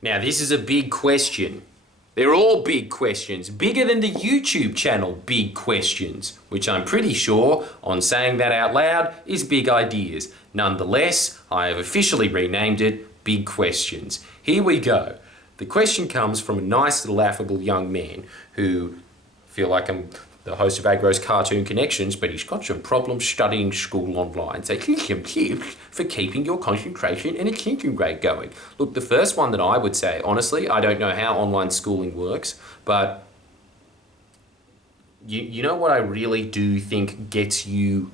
Now, this is a big question. They're all big questions, bigger than the YouTube channel Big Questions, which I'm pretty sure, on saying that out loud, is big ideas. Nonetheless, I have officially renamed it Big Questions. Here we go. The question comes from a nice little affable young man who, I feel like I'm the host of Agro's Cartoon Connections, but he's got some problems studying school online. So here's some tips for keeping your concentration and attention rate going. Look, the first one that I would say, honestly, I don't know how online schooling works, but you know what I really do think gets you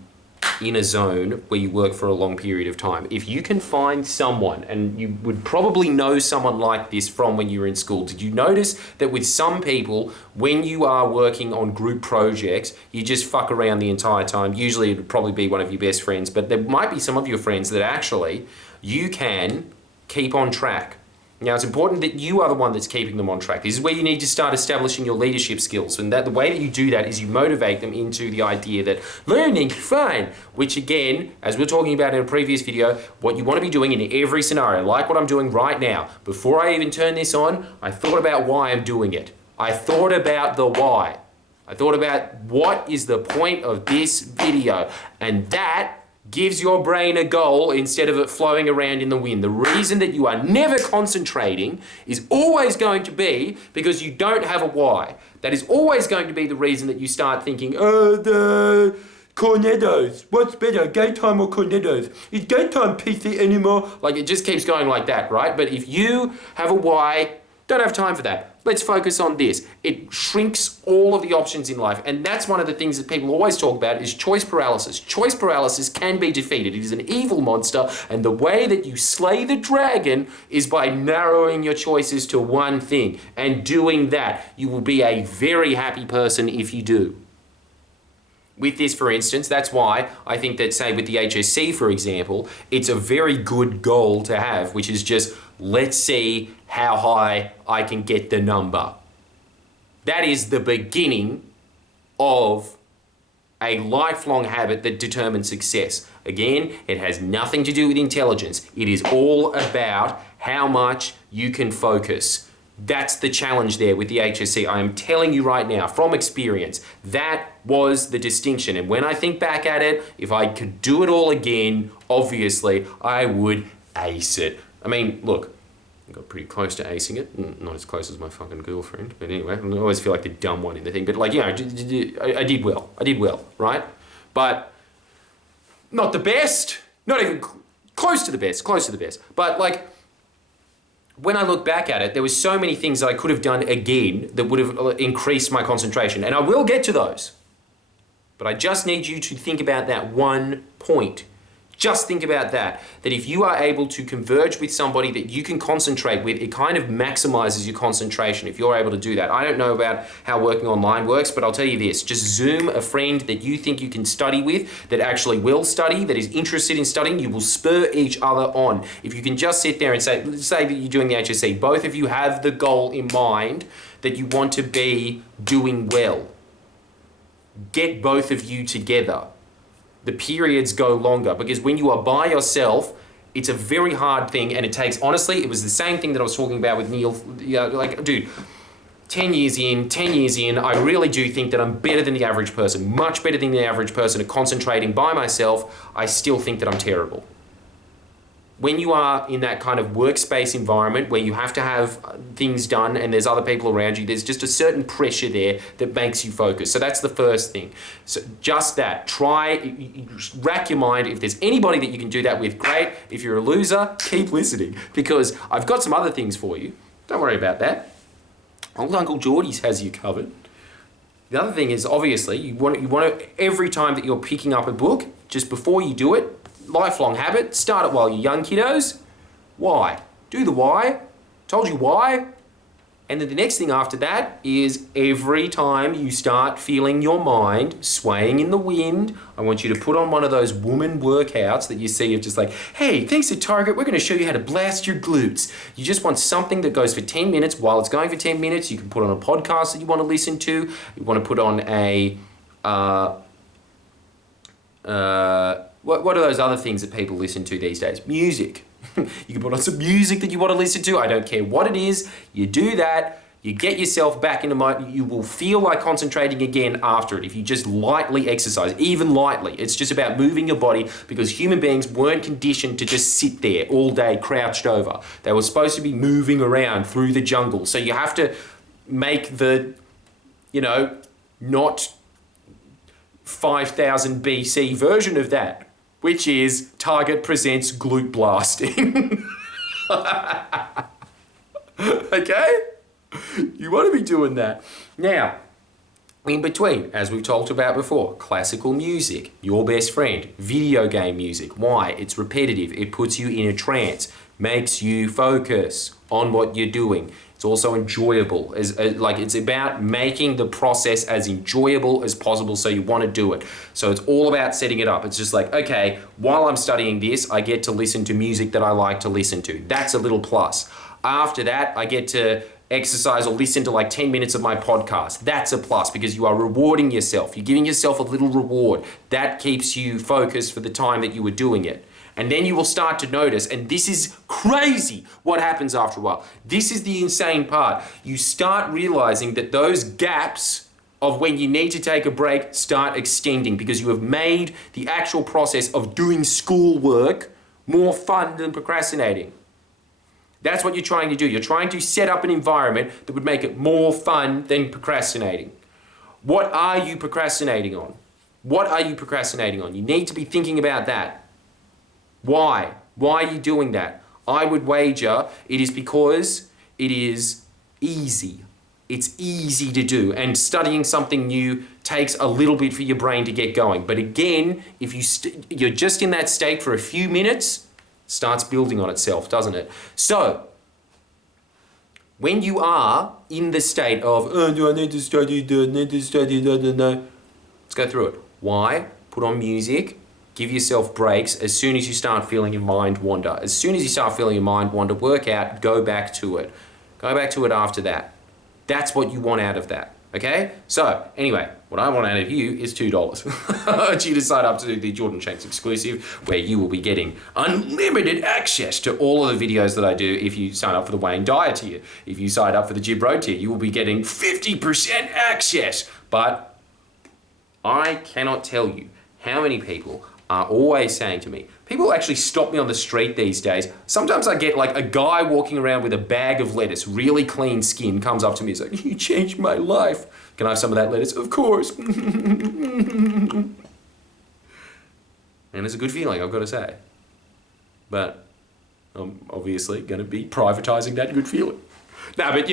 in a zone where you work for a long period of time. If you can find someone, and you would probably know someone like this from when you were in school, did you notice that with some people, when you are working on group projects, you just fuck around the entire time? Usually it would probably be one of your best friends, but there might be some of your friends that actually you can keep on track. Now, it's important that you are the one that's keeping them on track. This is where you need to start establishing your leadership skills. And that the way that you do that is you motivate them into the idea that learning is fun, which again, as we were talking about in a previous video, what you want to be doing in every scenario, like what I'm doing right now. Before I even turn this on, I thought about why I'm doing it. I thought about the why. I thought about what is the point of this video. And that gives your brain a goal instead of it flowing around in the wind. The reason that you are never concentrating is always going to be because you don't have a why. That is always going to be the reason that you start thinking, oh, the cornettos, what's better, game time or cornettos? Is game time PC anymore? Like, it just keeps going like that, right? But if you have a why, don't have time for that. Let's focus on this. It shrinks all of the options in life. And that's one of the things that people always talk about is choice paralysis. Choice paralysis can be defeated. It is an evil monster. And the way that you slay the dragon is by narrowing your choices to one thing. And doing that, you will be a very happy person if you do. With this, for instance, that's why I think that, say, with the HSC, for example, it's a very good goal to have, which is just, let's see how high I can get the number. That is the beginning of a lifelong habit that determines success. Again, it has nothing to do with intelligence. It is all about how much you can focus. That's the challenge there with the HSC. I am telling you right now, from experience, that was the distinction. And when I think back at it, if I could do it all again, obviously, I would ace it. I mean, look, I got pretty close to acing it. Not as close as my fucking girlfriend, but anyway, I always feel like the dumb one in the thing. But like, you know, I did well. I did well, right? But not the best, not even close to the best. But like, when I look back at it, there was so many things that I could have done again that would have increased my concentration. And I will get to those. But I just need you to think about that one point. Just think about that. That if you are able to converge with somebody that you can concentrate with, it kind of maximizes your concentration if you're able to do that. I don't know about how working online works, but I'll tell you this. Just Zoom a friend that you think you can study with, that actually will study, that is interested in studying. You will spur each other on. If you can just sit there and say that you're doing the HSC, both of you have the goal in mind that you want to be doing well. Get both of you together. The periods go longer, because when you are by yourself, it's a very hard thing, and it takes, honestly, it was the same thing that I was talking about with Neil, like, dude, 10 years in, I really do think that I'm better than the average person, much better than the average person at concentrating by myself. I still think that I'm terrible. When you are in that kind of workspace environment where you have to have things done and there's other people around you, there's just a certain pressure there that makes you focus. So that's the first thing. So just that. Rack your mind. If there's anybody that you can do that with, great. If you're a loser, keep listening, because I've got some other things for you. Don't worry about that. Old Uncle Geordie's has you covered. The other thing is, obviously, you want to every time that you're picking up a book, just before you do it, lifelong habit, start it while you're young, kiddos. Why? Do the why. Told you why. And then the next thing after that is every time you start feeling your mind swaying in the wind, I want you to put on one of those woman workouts that you see of just like, hey, thanks to Target, we're going to show you how to blast your glutes. You just want something that goes for 10 minutes. While it's going for 10 minutes, you can put on a podcast that you want to listen to. You want to put on a... What are those other things that people listen to these days? Music. You can put on some music that you want to listen to. I don't care what it is. You do that. You get yourself back into mode. You will feel like concentrating again after it if you just lightly exercise, even lightly. It's just about moving your body because human beings weren't conditioned to just sit there all day crouched over. They were supposed to be moving around through the jungle. So you have to make the, not 5000 BC version of that, which is Target presents glute blasting. Okay? You want to be doing that. Now, in between, as we've talked about before, classical music, your best friend, video game music. Why? It's repetitive. It puts you in a trance, makes you focus on what you're doing. It's also enjoyable. It's about making the process as enjoyable as possible so you want to do it. So it's all about setting it up. It's just like, okay, while I'm studying this, I get to listen to music that I like to listen to. That's a little plus. After that, I get to exercise or listen to like 10 minutes of my podcast. That's a plus because you are rewarding yourself. You're giving yourself a little reward. That keeps you focused for the time that you were doing it. And then you will start to notice, and this is crazy what happens after a while. This is the insane part. You start realizing that those gaps of when you need to take a break start extending because you have made the actual process of doing schoolwork more fun than procrastinating. That's what you're trying to do. You're trying to set up an environment that would make it more fun than procrastinating. What are you procrastinating on? What are you procrastinating on? You need to be thinking about that. Why? Why are you doing that? I would wager it is because it is easy. It's easy to do, and studying something new takes a little bit for your brain to get going. But again, if you're just in that state for a few minutes, starts building on itself, doesn't it? So, when you are in the state of, do I need to study, do I need to study, no. Let's go through it. Why? Put on music, give yourself breaks as soon as you start feeling your mind wander. As soon as you start feeling your mind wander, work out, go back to it. Go back to it after that. That's what you want out of that. Okay? So, anyway, what I want out of you is $2. I want you to sign up to the Jordan Shanks exclusive, where you will be getting unlimited access to all of the videos that I do if you sign up for the Wayne Dyer tier. If you sign up for the Jib Road tier, you will be getting 50% access. But I cannot tell you how many people are always saying to me, people actually stop me on the street these days. Sometimes I get like a guy walking around with a bag of lettuce, really clean skin, comes up to me and says, "You changed my life. Can I have some of that lettuce?" Of course. And it's a good feeling, I've got to say. But I'm obviously going to be privatizing that good feeling. No, but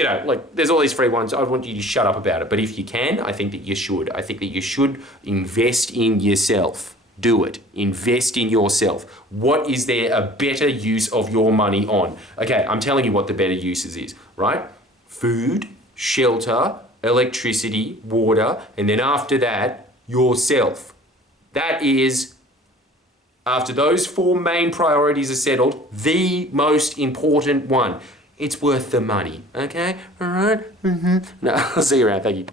there's all these free ones. I want you to shut up about it. But if you can, I think that you should. I think that you should invest in yourself. Do it. Invest in yourself. What is there a better use of your money on? Okay, I'm telling you what the better uses is, right? Food, shelter, electricity, water, and then after that, yourself. That is, after those four main priorities are settled, the most important one. It's worth the money, okay? All right? No, I'll see you around. Thank you.